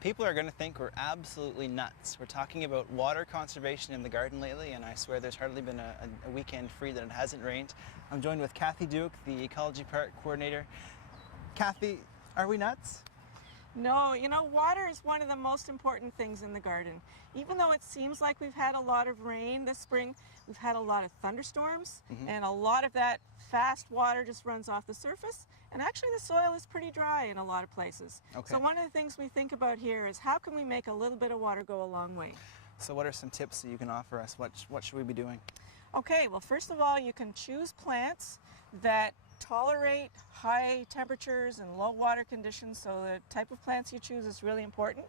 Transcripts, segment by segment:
People are going to think we're absolutely nuts. We're talking about water conservation in the garden lately, and I swear there's hardly been a weekend free that it hasn't rained. I'm joined with Kathy Duke, the Ecology Park Coordinator. Kathy, are we nuts? No, water is one of the most important things in the garden. Even though it seems like we've had a lot of rain this spring, we've had a lot of thunderstorms, and a lot of that fast water just runs off the surface, and actually the soil is pretty dry in a lot of places. Okay. So one of the things we think about here is how can we make a little bit of water go a long way? So what are some tips that you can offer us? What should we be doing? Okay, well, first of all, you can choose plants that tolerate high temperatures and low water conditions, so the type of plants you choose is really important.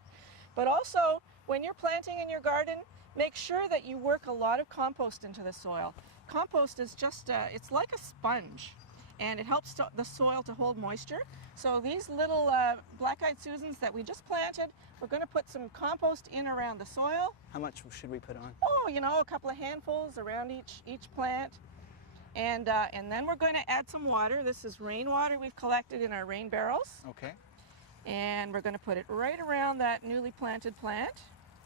But also, when you're planting in your garden, make sure that you work a lot of compost into the soil. Compost is just, it's like a sponge, and it helps the soil to hold moisture. So these little black-eyed Susans that we just planted, we're going to put some compost in around the soil. How much should we put on? Oh, a couple of handfuls around each plant. And then we're going to add some water. This is rainwater we've collected in our rain barrels. Okay. And we're going to put it right around that newly planted plant.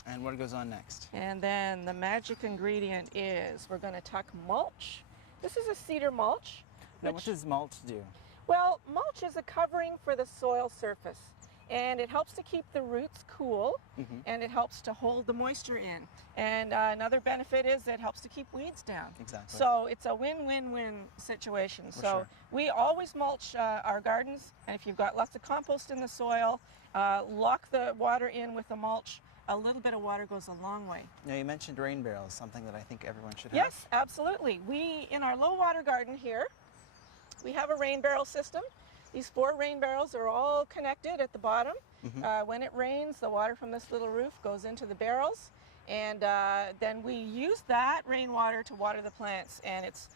And what goes on next? And then the magic ingredient is we're going to tuck mulch. This is a cedar mulch. Now, what does mulch do? Well, mulch is a covering for the soil surface, and it helps to keep the roots cool, and it helps to hold the moisture in. And another benefit is it helps to keep weeds down. Exactly. So it's a win-win-win situation. For so sure. We always mulch our gardens, and if you've got lots of compost in the soil, lock the water in with the mulch. A little bit of water goes a long way. Now, you mentioned rain barrels, something that I think everyone should have. Yes, absolutely. In our low water garden here, we have a rain barrel system. These 4 rain barrels are all connected at the bottom. When it rains, the water from this little roof goes into the barrels, and then we use that rainwater to water the plants, and it's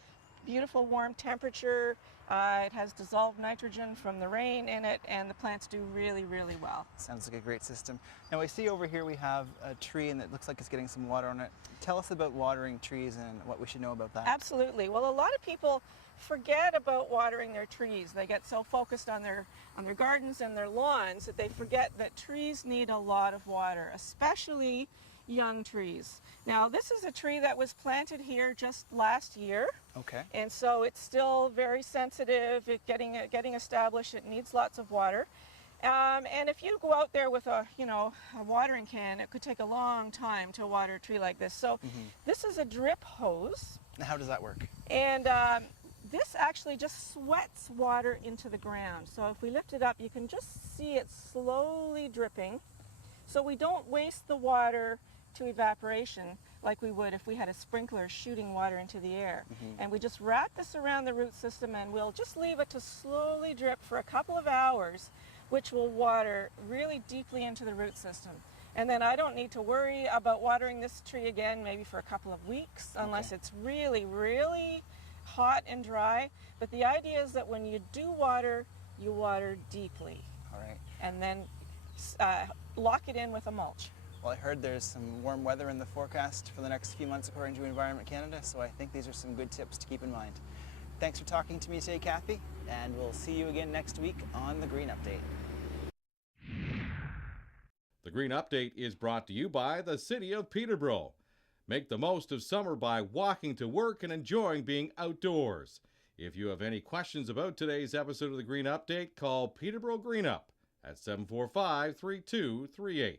beautiful warm temperature. It has dissolved nitrogen from the rain in it, and the plants do really, really well. Sounds like a great system. Now, I see over here we have a tree, and it looks like it's getting some water on it. Tell us about watering trees and what we should know about that. Absolutely. Well, a lot of people forget about watering their trees. They get so focused on their gardens and their lawns that they forget that trees need a lot of water, especially young trees. Now, this is a tree that was planted here just last year. Okay. And so it's still very sensitive. Getting established, it needs lots of water. And if you go out there with a watering can, it could take a long time to water a tree like this. So this is a drip hose. Now, how does that work? And this actually just sweats water into the ground. So if we lift it up, you can just see it slowly dripping. So we don't waste the water to evaporation like we would if we had a sprinkler shooting water into the air. And we just wrap this around the root system, and we'll just leave it to slowly drip for a couple of hours, which will water really deeply into the root system. And then I don't need to worry about watering this tree again maybe for a couple of weeks, unless it's really, really hot and dry. But the idea is that when you do water, you water deeply. All right. And then lock it in with a mulch. Well, I heard there's some warm weather in the forecast for the next few months according to Environment Canada, so I think these are some good tips to keep in mind. Thanks for talking to me today, Kathy, and we'll see you again next week on The Green Update. The Green Update is brought to you by the City of Peterborough. Make the most of summer by walking to work and enjoying being outdoors. If you have any questions about today's episode of The Green Update, call Peterborough Green Up at 745-3238.